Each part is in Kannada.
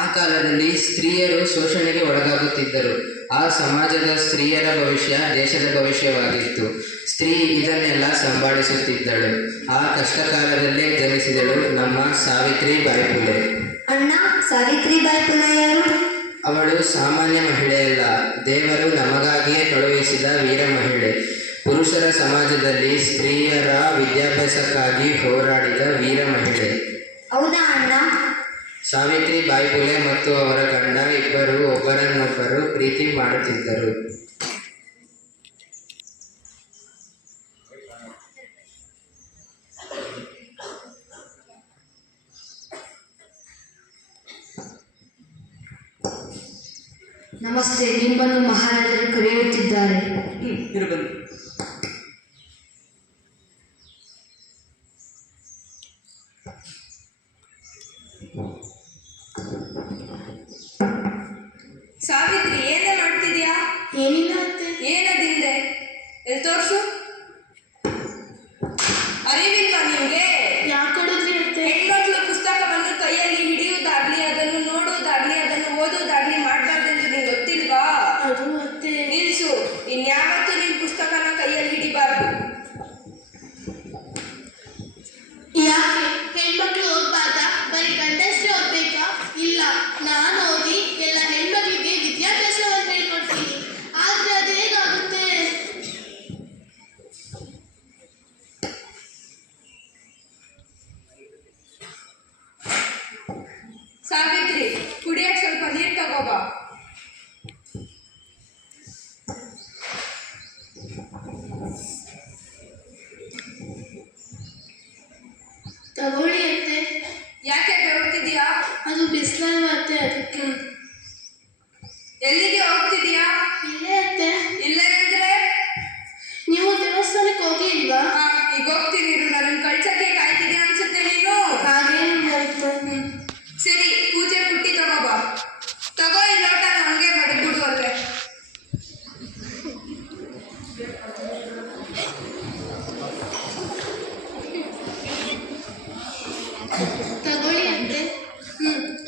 ಆ ಕಾಲದಲ್ಲಿ ಸ್ತ್ರೀಯರು ಶೋಷಣೆಗೆ ಒಳಗಾಗುತ್ತಿದ್ದರು. ಆ ಸಮಾಜದ ಸ್ತ್ರೀಯರ ಭವಿಷ್ಯ ದೇಶದ ಭವಿಷ್ಯವಾಗಿತ್ತು. ಸ್ತ್ರೀ ಇದನ್ನೆಲ್ಲ ಸಂಭಾಳಿಸುತ್ತಿದ್ದಳು. ಆ ಕಷ್ಟಕಾಲದಲ್ಲೇ ಜನಿಸಿದಳು ನಮ್ಮ ಸಾವಿತ್ರಿಬಾಯಿ ಫುಲೆ. ಅಣ್ಣ, ಸಾವಿತ್ರಿಬಾಯಿ ಫುಲೆ ಯಾರು? ಅವಳು ಸಾಮಾನ್ಯ ಮಹಿಳೆಯಲ್ಲ, ದೇವರು ನಮಗಾಗಿಯೇ ಕಳುಹಿಸಿದ ವೀರ ಮಹಿಳೆ. ಪುರುಷರ ಸಮಾಜದಲ್ಲಿ ಸ್ತ್ರೀಯರ ವಿದ್ಯಾಭ್ಯಾಸಕ್ಕಾಗಿ ಹೋರಾಡಿದ ವೀರ ಮಹಿಳೆ. ಹೌದಾ ಅಣ್ಣ? ಸಾವಿತ್ರಿಬಾಯಿ ಫುಲೆ ಮತ್ತು ಅವರ ಗಂಡ ಇಬ್ಬರು ಒಬ್ಬರನ್ನೊಬ್ಬರು ಪ್ರೀತಿ ಮಾಡುತ್ತಿದ್ದರು. ನಮಸ್ತೆ, ನಿಮ್ಮನ್ನು ಮಹಾರಾಜರು ಕರೆಯುತ್ತಿದ್ದಾರೆ. ಸಾವಿತ್ರಿ, ಏನೇ ಮಾಡ್ತಿದ್ಯಾ? ಏನಿಲ್ಲ. ಏನದಿಂದೆ? ಎಲ್ಲಿ ತೋರ್ಸು. ಅರಿವಿಲ್ವಾ ನಿಮ್ಗೆ? ಯಾಕಡಿದ್ರಿ ಅತ್ತೆ? ಹೆಣ್ಮಕ್ಳು ಪುಸ್ತಕವನ್ನು ಕೈಯಲ್ಲಿ ಹಿಡಿಯುವುದಾಗ್ಲಿ, ಅದನ್ನು ನೋಡುವುದಾಗ್ಲಿ, ಅದನ್ನು ಓದುವುದಾಗ್ಲಿ ಮಾಡಬಾರ್ದೆಂದು ನಿಂಗೆ ಗೊತ್ತಿಲ್ವಾ? ಅದು ಅತ್ತೆ. ನಿಲ್ಸು, ಇನ್ಯಾವತ್ತೂ ನಿನ್ ಪುಸ್ತಕನ ಕೈಯಲ್ಲಿ ಹಿಡಿಬಾರ್ದು. ಯಾಕೆ ಹೆಣ್ಮಕ್ಳು ಓದ್ಬಾರ್ದಾ? ಬರೀ ಗಂಡಸರೇ ಓದ್ಬೇಕಾ? ಇಲ್ಲ, ನಾನು ಓದಿ ಎಲ್ಲ ಹೆಣ್ಮಕ್ಳಿಗೆ ವಿದ್ಯಾಭ್ಯಾಸವನ್ನು ಹೇಳ್ಕೊಡ್ತೀನಿ. ಆದ್ರೆ ಅದು ಹೇಗಾಗುತ್ತೆ? ಸಾವಿತ್ರಿ, ಕುಡಿಯಕ್ಕೆ ಸ್ವಲ್ಪ ನೀರು ತಗೋಬಾ. ತಗೊಳ್ಳಿ ಅತ್ತೆ. ಯಾಕೆ ಬೆವರ್ತಿದ್ಯಾ? ಅದು ಬಿಸಿಲಲ್ವ ಅತ್ತೆ, ಅದಕ್ಕೆ. ಎಲ್ಲಿಗೆ ಹೋಗ್ತಿದ್ಯಾ? ಇಲ್ಲೇ ಅತ್ತೆ. ಇಲ್ಲೇ ಅಂದ್ರೆ? ನೀವು ದೇವಸ್ಥಾನಕ್ಕೆ ಹೋಗಿ ಇಲ್ವಾ? ಈಗ ಹೋಗ್ತೀನಿ, ನನ್ನ ಕಳ್ಸಕ್ಕೆ ಕಾಯ್ತಿದ್ಯಾ ಅನ್ಸುತ್ತೆ ನೀನು. ಹಾಗೇನು ಬರುತ್ತೆ. ಸರಿ, ಪೂಜೆ ಪುಟ್ಟಿ ತಗೋಬಾ. ತಗೋ ಈ ಲೋಟ, ಹಂಗೆ ಮಡಗ್ಬಿಡು ಅಲ್ಲೇ. ತಗೊಳ್ಳಿ ಅತ್ತೆ.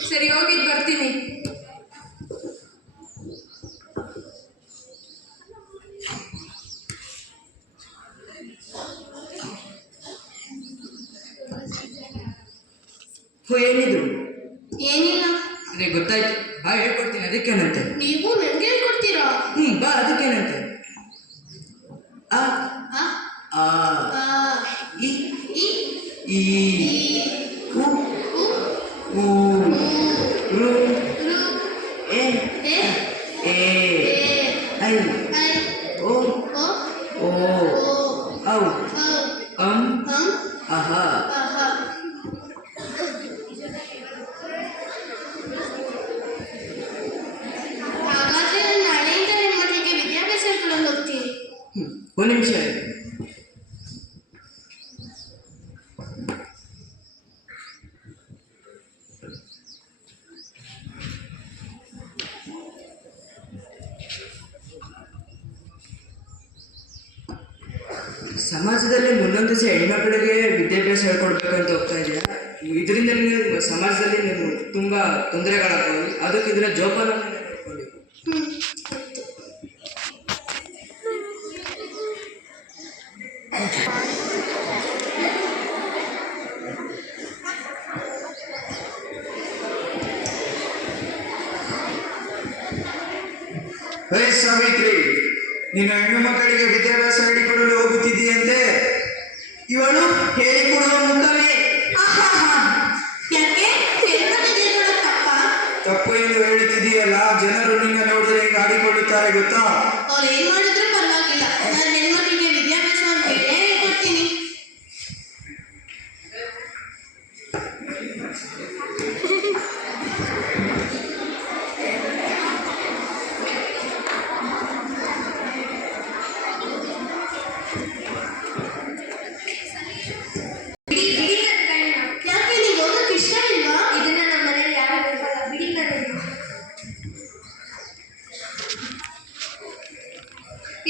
ಸರಿ, ಹೋಗಿದ್ದು ಬರ್ತೀನಿ. ಏನಿದು? ಏನಿಲ್ಲ. ಅದೇ ಗೊತ್ತಾಯ್ತು, ಬಾ ಹೇಳ್ಕೊಡ್ತೀನಿ. ಅದಕ್ಕೇನಂತೆ? ನೀವು ನನಗೆ ಹೇಳ್ಕೊಡ್ತೀರಾ? ಬಾ, ಅದಕ್ಕೇನಂತೆ? ಆ ಆ ಆ ಆ ಇ ಈ ಈ ಈ ಉ ಉ ಊ ರು ರು ಎ ಎ ಎ ಎ ಐ ಐ ಓ ಓ ಓ ಓ ಔ ಔ ಅಂ ಅಂ ಅಹ ಅಹ. ಹಾಗಾದ್ರೆ ನಾನು ನಾಳೆಯಿಂದ ಹೆಣ್ಮಕ್ಳಿಗೆ ವಿದ್ಯಾಭ್ಯಾಸ ಹೇಳ್ಕೊಂಡು ಹೋಗ್ತೀನಿ. ಒಂದು ನಿಮಿಷ. ಸಮಾಜದಲ್ಲಿ ಮುಂದೊಂದು ದಿವಸ ಹೆಣ್ಮಕ್ಳಿಗೆ ವಿದ್ಯಾಭ್ಯಾಸ ಹೇಳ್ಕೊಡ್ಬೇಕಂತ ಹೋಗ್ತಾ ಇದೆಯಾ? ಇದರಿಂದ ನಿಮಗೆ ಸಮಾಜದಲ್ಲಿ ನೀವು ತುಂಬ ತೊಂದರೆಗಳಾಗ್ಬೋದು. ಅದಕ್ಕೆ ಇದರ ಜೋಪಾನ ನೋಡ್ಕೊಳ್ಳಿ. ಹೇ ಸಾವಿತ್ರಿ, ನೀನು ಹೆಣ್ಣು ಮಕ್ಕಳಿಗೆ ವಿದ್ಯಾಭ್ಯಾಸ ಹೇಳಿಕೊಡಲು ಹೋಗುತ್ತಿದ್ದೀಯಂತೆ. ಇವಳು ಹೇಳಿಕೊಡುವ ಮುಖವೇ. ಯಾಕೆ ತಪ್ಪ? ತಪ್ಪು ಎಂದು ಹೇಳುತ್ತಿದ್ದೀಯಲ್ಲ, ಜನರು ನಿನ್ನ ನೋಡಿದ್ರೆ ಹೇಗೆ ಆಡಿಕೊಳ್ಳುತ್ತಾರೆ ಗೊತ್ತಾ? ಅವ್ರು ಏನ್ ಮಾಡಿದ್ರು ಪರವಾಗಿಲ್ಲ, ನಾನು ಹೆಣ್ಮಕ್ಳಿಗೆ ವಿದ್ಯಾಭ್ಯಾಸವನ್ನು ಹೇಳ್ಕೊಡ್ತೀನಿ. ಯಾಕೆ ನೀವು ಹೋಗಕ್ಕೆ ಇಷ್ಟ ಇಲ್ವಾ? ಇದನ್ನ ನಮ್ಮ ಮನೇಲಿ ಯಾರು ಬೇಕಲ್ಲ, ಬಿಡಿ. ನಾನು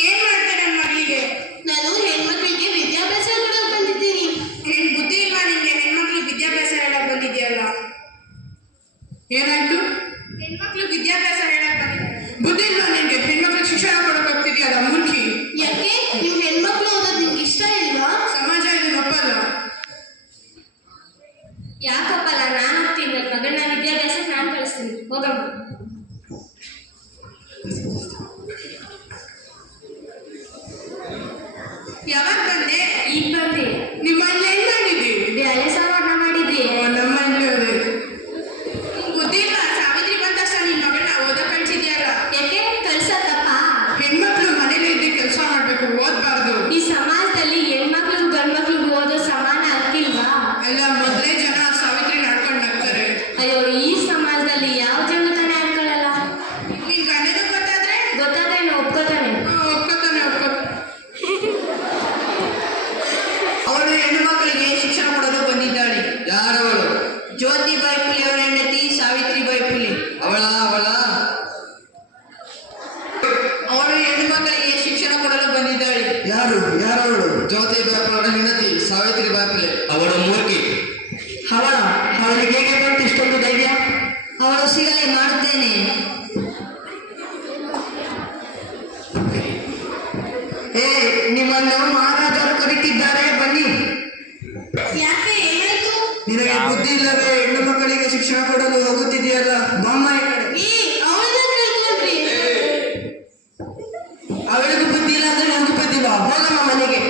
ಏನ್ ಮಾಡ್ತೇನೆ ನನ್ನ ಮಗಳಿಗೆ? ನಾನು ಹೆಣ್ಮಕ್ಳಿಗೆ ವಿದ್ಯಾಭ್ಯಾಸ ಕೊಡೋಕೆ ಬಂದಿದ್ದೀನಿ. ಬುದ್ಧಿ ಇಲ್ವಾ ನಿಮ್ಗೆ? ಹೆಣ್ಮಕ್ಳಿಗೆ ವಿದ್ಯಾಭ್ಯಾಸ ಹೇಳಕ್ ಬಂದಿದ್ಯಲ್ಲ. ಏನಾಯ್ತು? ಹೆಣ್ಮಕ್ಳು ವಿದ್ಯಾಭ್ಯಾಸ ಹೇಳಕ್ ಬುದ್ಧಿ ಇಲ್ಲ ನಿನ್ಗೆ? ಹೆಣ್ಮಕ್ಳಿಗೆ ಶಿಕ್ಷಣ ಕೊಡಕ್ ಹೋಗ್ತಿದ್ಯಲ್ಲ ಮೂರ್ಖಿ. ಯಾಕೆ ನೀವು ಹೆಣ್ಮಕ್ಳು ಓದೋದು ನಿಮ್ಗೆ ಇಷ್ಟ ಇಲ್ವಾ? ಸಮಾಜ ಇದನ್ನ ಒಪ್ಪಲ್ಲ. ಯಾಕಪ್ಪಲ್ಲ, ನಾನು ಹೋಗ್ತೀನಿ. ನನ್ನ ಮಗನ ವಿದ್ಯಾಭ್ಯಾಸಕ್ಕೆ ನಾನು ಕಳಿಸ್ತೀನಿ. ಹೋಗಮ್ಮ. ಯಾವಾಗ ಬಂದೆ? ಈಗ ಬಂದೆ. ನಿಮ್ಮ ಮನೇಲಿ ಏನ್ ಮಾಡಿದ್ರಿ? ಬ್ಯಾಳೆ ಸಾರನ್ನ ಮಾಡಿದ್ದೆ. ನಮ್ಮ ಮನೇಲಿ ಅದೇ. ಬುದ್ಧಿ ಇಲ್ಲ. ಸಾವಿತ್ರಿ ಬಂದ ತಕ್ಷಣ ನಿನ್ ಮಗಳನ್ನ ಓದಕ್ ಕಳ್ಸಿದ್ಯಲ್ಲ. ಯಾಕೆ ಕಳ್ಸತ್ತಪ್ಪ? ಹೆಣ್ಮಕ್ಳು ಮನೇಲಿ ಇದ್ದು ಕೆಲಸ ಮಾಡ್ಬೇಕು, ಓದ್ಬಾರ್ದು. ಈ ಸಮಾಜದಲ್ಲಿ ಹೆಣ್ಮಕ್ಳು ಗಂಡ್ಮಕ್ಳು ಓದೋ ಸಮಾನ ಆಗ್ತಿಲ್ವಾ? ಅಲ್ಲ, ಮೊದಲೇ ಜನ ಸಾವಿತ್ರಿ ನಡ್ಕೊಂಡು ನಗ್ತಾರೆ. ಅಯ್ಯೋ, ಈ ಸಮಾಜದಲ್ಲಿ ಯಾವ ಜನ ತಾನೇ ಹಾಕೊಳ್ಳಲ್ಲ. ನಿನ್ ಗಂಡನ ಗೊತ್ತಾದ್ರೆ ಗೊತ್ತಾದೇನು ಒಪ್ಕೋತಾನೆ. ಒಪ್ಕೋತಾನೆ. ಅವಳು ಹೆಣ್ಣು ಮಕ್ಕಳಿಗೆ ಶಿಕ್ಷಣ ಕೊಡಲು ಬಂದಿದ್ದಾಳೆ. ಯಾರವಳು? ಜ್ಯೋತಿಬಾಯಿ ಫುಲೆ ಅವರ ಹೆಂಡತಿ ಸಾವಿತ್ರಿಬಾಯಿ ಫುಲೆ. ಅವಳು ಹೆಣ್ಣು ಮಕ್ಕಳಿಗೆ ಶಿಕ್ಷಣ ಕೊಡಲು ಬಂದಿದ್ದಾಳೆ. ಯಾರವಳು? ಜ್ಯೋತಿಬಾಯಿ ಅವರ ಹೆಂಡತಿ ಸಾವಿತ್ರಿಬಾಯಿ ಫುಲೆ. ಅವಳು ಮೂರ್ಖಿ. ಅವಳಿಗೆ ಹೇಗೆ ಬಂತು ಇಷ್ಟೊಂದು ಧೈರ್ಯ? ಅವಳು ಸಿಗಲಿ, ಮಾಡುತ್ತೇನೆ. ನಿಮ್ಮನ್ನು ಮಹಾರಾಜರು ಕರೀತಿದ್ದಾರೆ, ಬನ್ನಿ. ಯಾಕೆ ಏನಾಯ್ತು? ನಿನಗೆ ಬುದ್ಧಿ ಇಲ್ಲವೇ? ಹೆಣ್ಣು ಮಕ್ಕಳಿಗೆ ಶಿಕ್ಷಣ ಕೊಡಲು ಹೋಗುತ್ತಿದೆಯಲ್ಲ, ಬಾಮ್ಮ ಈ ಕಡೆ. ಅವಳನ್ನ ಕಳ್ಕೊಂಡ್ರಿ. ಅವಳಿಗೂ ಬುದ್ಧಿ ಇಲ್ಲ ಅಂದ್ರೆ ನನಗೂ ಬುದ್ಧಿ ಇಲ್ಲ. ಹೋಗಮ್ಮ ಮನೆಗೆ.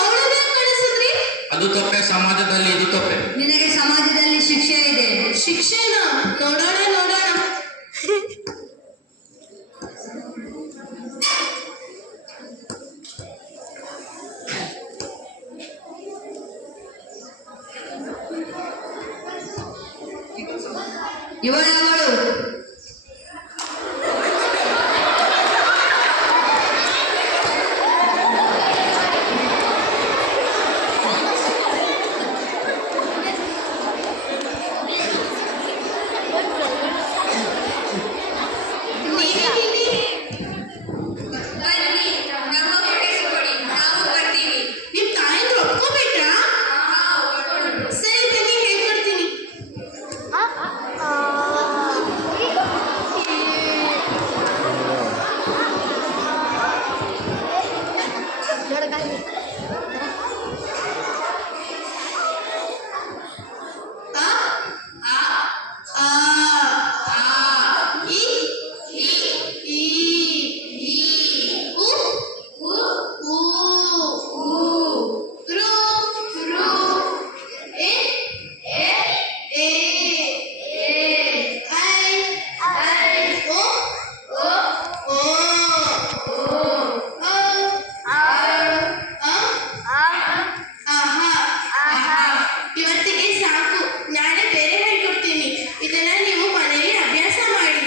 ಅವಳನ್ನ ಕಳಿಸಿದ್ರಿ. ಅದು ತಪ್ಪೆ, ಸಮಾಜದಲ್ಲಿ ಇದು ತಪ್ಪೆ. ನಿನಗೆ ಸಮಾಜದಲ್ಲಿ ಶಿಕ್ಷೆ ಇದೆ. ಶಿಕ್ಷೆನ ನೋಡೋಣ. ಇವಳು ಬನ್ನಿ, ನಮ್ಮ ಕೊಡಿಸಿಕೊಡಿ, ನಾವು ಬರ್ತೀವಿ. ನಿಮ್ ತಾಯಂದ್ರು ಒಪ್ಕೋಬೇಕ್ರಾ? ಸರಿ ಬನ್ನಿ, ಹೇಳ್ಕೊಡ್ತೀನಿ. ಆ ಆ ಆ ಆ ಈ ಈ ಈ ಈ ಉ ಉ ಉ ಉ ರು ರು ಎ ಎ ಎ ಎ ಐ ಐ ಓ ಓ ಓ ಓ ಆ ಆಹಾ. ಇವತ್ತಿಗೆ ಸಾಕು, ನಾಳೆ ಬೇರೆ ಹೇಳ್ಕೊಡ್ತೀನಿ. ಇದನ್ನ ನೀವು ಮನೆಯಲ್ಲಿ ಅಭ್ಯಾಸ ಮಾಡಿ.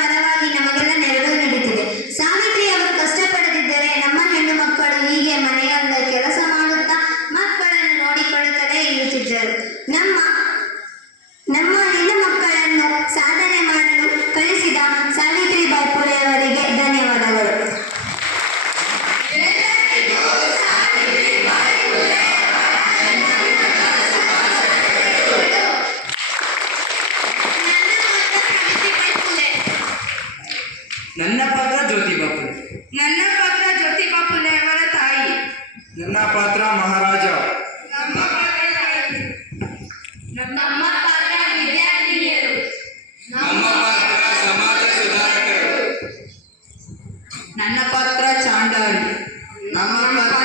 ಮರವಾಗಿ ನಮಗೆಲ್ಲ ನೆರಳು ನೀಡುತ್ತಿದೆ. ಸಾವಿತ್ರಿ ಅವರು ಕಷ್ಟಪಡದಿದ್ದರೆ ನಮ್ಮ ಹೆಣ್ಣು ಮಕ್ಕಳು ಹೀಗೆ ಮನೆಯಿಂದ ಕೆಲಸ ಮಾಡುತ್ತಾ ಮಕ್ಕಳನ್ನು ನೋಡಿಕೊಳ್ಳುತ್ತಲೇ ಇರುತ್ತಿದ್ದರು. ನಮ್ಮ ಹೆಣ್ಣು ಮಕ್ಕಳನ್ನು ಸಾಧನೆ ಮಾಡಲು ಕಲಿಸಿದ ಸಾವಿತ್ರಿಬಾಯಿ ಫುಲೆ ಅವರಿಗೆ ಧನ್ಯವಾದಗಳು. ನನ್ನ ಪಾತ್ರ ಜ್ಯೋತಿಬಾ ಫುಲೆ. ನನ್ನ ಪಾತ್ರ ಜ್ಯೋತಿಬಾ ಫುಲೆ ಅವರ ತಾಯಿ. ನನ್ನ ಪಾತ್ರ ಮಹಾರಾಜ. ನಮ್ಮ ಪಾತ್ರ ವಿದ್ಯಾರ್ಥಿನಿಯರು. ನಮ್ಮ ಪಾತ್ರ ಸಮಾಜ ಸುಧಾರಕರು. ನನ್ನ ಪಾತ್ರ ಚಾಂಡಾರಿ. ನಮ್ಮ ಪಾತ್ರ